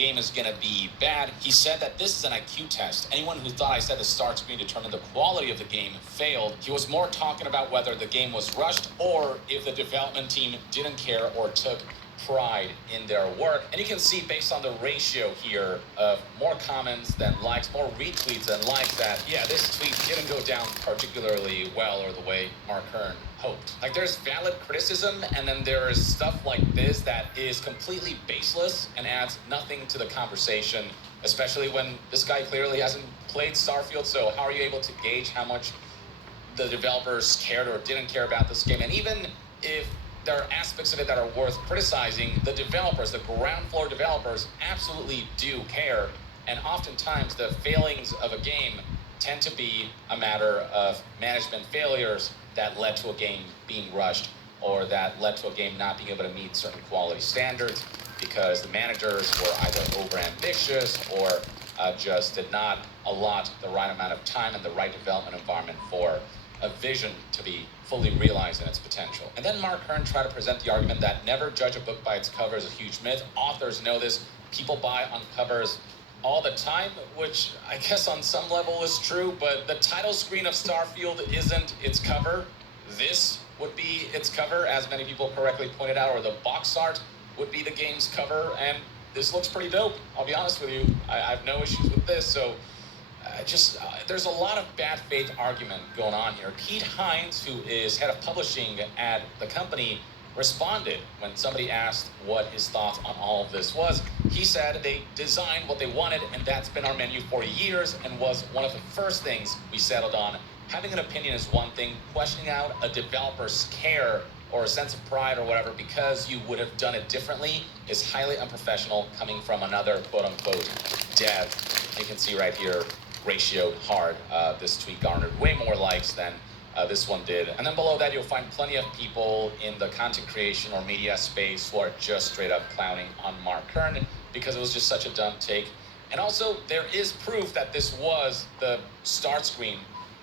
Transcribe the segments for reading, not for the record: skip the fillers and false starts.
game is going to be bad. He said that this is an IQ test. Anyone who thought I said the start screen determined the quality of the game failed. He was more talking about whether the game was rushed or if the development team didn't care or took pride in their work. And you can see based on the ratio here of more comments than likes, more retweets than likes, that yeah, this tweet didn't go down particularly well or the way Mark Hearn hoped. Like, there's valid criticism, and then there is stuff like this that is completely baseless and adds nothing to the conversation, especially when this guy clearly hasn't played Starfield. So how are you able to gauge how much the developers cared or didn't care about this game? And even if there are aspects of it that are worth criticizing, the developers, the ground floor developers, absolutely do care. And oftentimes the failings of a game tend to be a matter of management failures that led to a game being rushed, or that led to a game not being able to meet certain quality standards because the managers were either overambitious or just did not allot the right amount of time and the right development environment for a vision to be fully realized in its potential. And then Mark Hearn tried to present the argument that never judge a book by its cover is a huge myth. Authors know this. People buy on covers all the time, which I guess on some level is true, but the title screen of Starfield isn't its cover. This would be its cover, as many people correctly pointed out, or the box art would be the game's cover, and this looks pretty dope. I'll be honest with you. I have no issues with this, so there's a lot of bad faith argument going on here. Pete Hines, who is head of publishing at the company, responded when somebody asked what his thoughts on all of this was. He said they designed what they wanted, and that's been our menu for years and was one of the first things we settled on. Having an opinion is one thing. Questioning out a developer's care or a sense of pride or whatever because you would have done it differently is highly unprofessional coming from another quote-unquote dev. You can see right here, ratioed hard. This tweet garnered way more likes than this one did. And then below that, you'll find plenty of people in the content creation or media space who are just straight up clowning on Mark Hearn because it was just such a dumb take. And also, there is proof that this was the start screen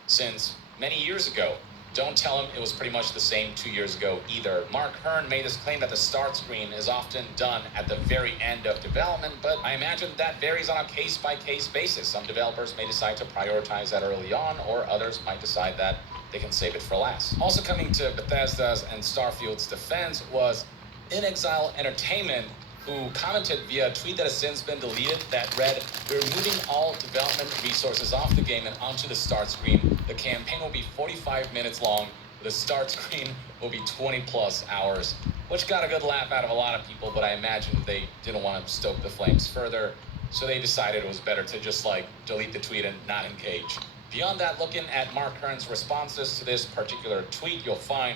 since many years ago. Don't tell him it was pretty much the same 2 years ago either. Mark Hearn made this claim that the start screen is often done at the very end of development, but I imagine that varies on a case-by-case basis. Some developers may decide to prioritize that early on, or others might decide that they can save it for last. Also coming to Bethesda's and Starfield's defense was inXile Entertainment, who commented via a tweet that has since been deleted that read, "We're moving all development resources off the game and onto the start screen. The campaign will be 45 minutes long. The start screen will be 20 plus hours," which got a good laugh out of a lot of people, but I imagine they didn't want to stoke the flames further, so they decided it was better to just delete the tweet and not engage. Beyond that, looking at Mark Hearn's responses to this particular tweet, you'll find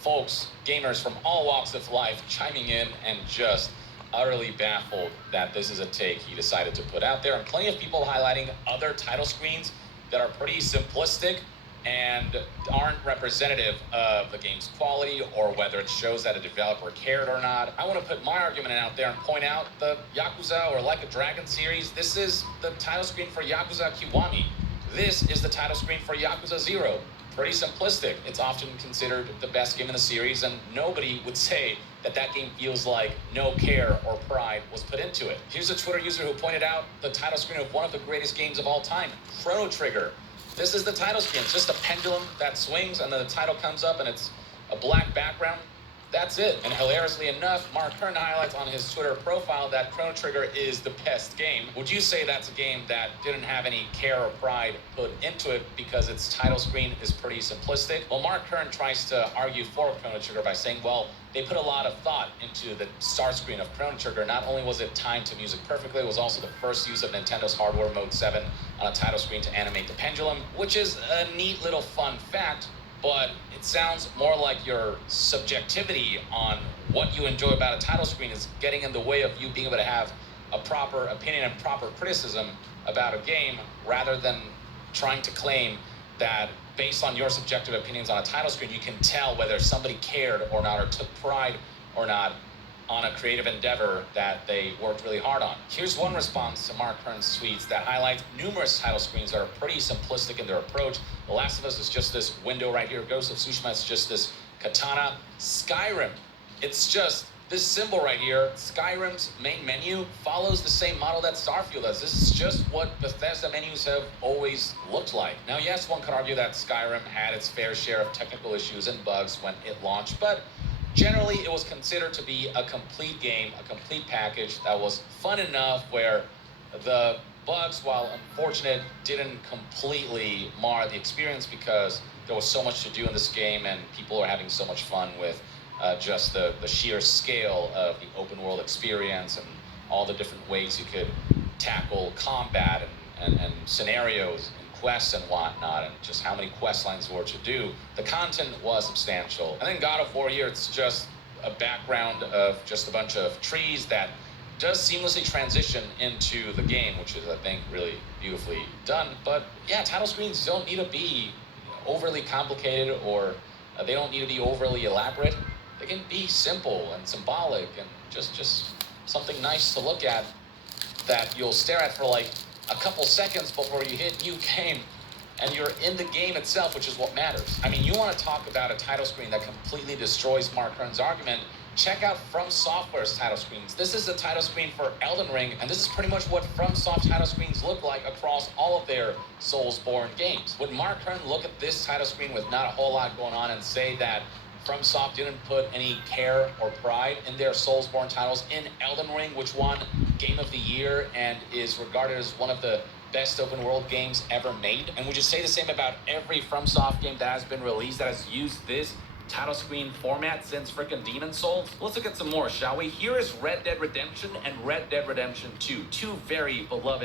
folks, gamers from all walks of life chiming in and just utterly baffled that this is a take he decided to put out there, and plenty of people highlighting other title screens that are pretty simplistic and aren't representative of the game's quality or whether it shows that a developer cared or not. I want to put my argument out there and point out the Yakuza or Like a Dragon series. This is the title screen for Yakuza Kiwami. This is the title screen for Yakuza 0. Pretty simplistic. It's often considered the best game in the series, and nobody would say that that game feels like no care or pride was put into it. Here's a Twitter user who pointed out the title screen of one of the greatest games of all time, Chrono Trigger. This is the title screen. It's just a pendulum that swings, and then the title comes up, and it's a black background. That's it. And hilariously enough, Mark Hearn highlights on his Twitter profile that Chrono Trigger is the best game. Would you say that's a game that didn't have any care or pride put into it because its title screen is pretty simplistic? Well, Mark Hearn tries to argue for Chrono Trigger by saying, well, they put a lot of thought into the start screen of Chrono Trigger. Not only was it timed to music perfectly, it was also the first use of Nintendo's hardware Mode 7 on a title screen to animate the pendulum, which is a neat little fun fact, but it sounds more like your subjectivity on what you enjoy about a title screen is getting in the way of you being able to have a proper opinion and proper criticism about a game, rather than trying to claim that based on your subjective opinions on a title screen, you can tell whether somebody cared or not, or took pride or not on a creative endeavor that they worked really hard on. Here's one response to Mark Hearn's tweets that highlights numerous title screens that are pretty simplistic in their approach. The Last of Us is just this window right here. Ghost of Tsushima is just this katana. Skyrim, it's just This symbol right here, Skyrim's main menu, follows the same model that Starfield does. This is just what Bethesda menus have always looked like. Now, yes, one could argue that Skyrim had its fair share of technical issues and bugs when it launched, but generally it was considered to be a complete game, a complete package that was fun enough where the bugs, while unfortunate, didn't completely mar the experience because there was so much to do in this game and people are having so much fun with just the sheer scale of the open world experience and all the different ways you could tackle combat and scenarios and quests and whatnot, and just how many quest lines were to do. The content was substantial. And then God of War here, it's just a background of just a bunch of trees that does seamlessly transition into the game, which is, I think, really beautifully done. But yeah, title screens don't need to be overly complicated, or they don't need to be overly elaborate. They can be simple and symbolic and just something nice to look at that you'll stare at for like a couple seconds before you hit new game and you're in the game itself, which is what matters. I mean, you want to talk about a title screen that completely destroys Mark Kern's argument, check out From Software's title screens. This is a title screen for Elden Ring, and this is pretty much what FromSoft title screens look like across all of their Soulsborne games. Would Mark Kern look at this title screen with not a whole lot going on and say that FromSoft didn't put any care or pride in their Soulsborne titles in Elden Ring, which won Game of the Year and is regarded as one of the best open world games ever made? And would you say the same about every FromSoft game that has been released that has used this title screen format since frickin' Demon's Souls? Let's look at some more, shall we? Here is Red Dead Redemption and Red Dead Redemption 2, two very beloved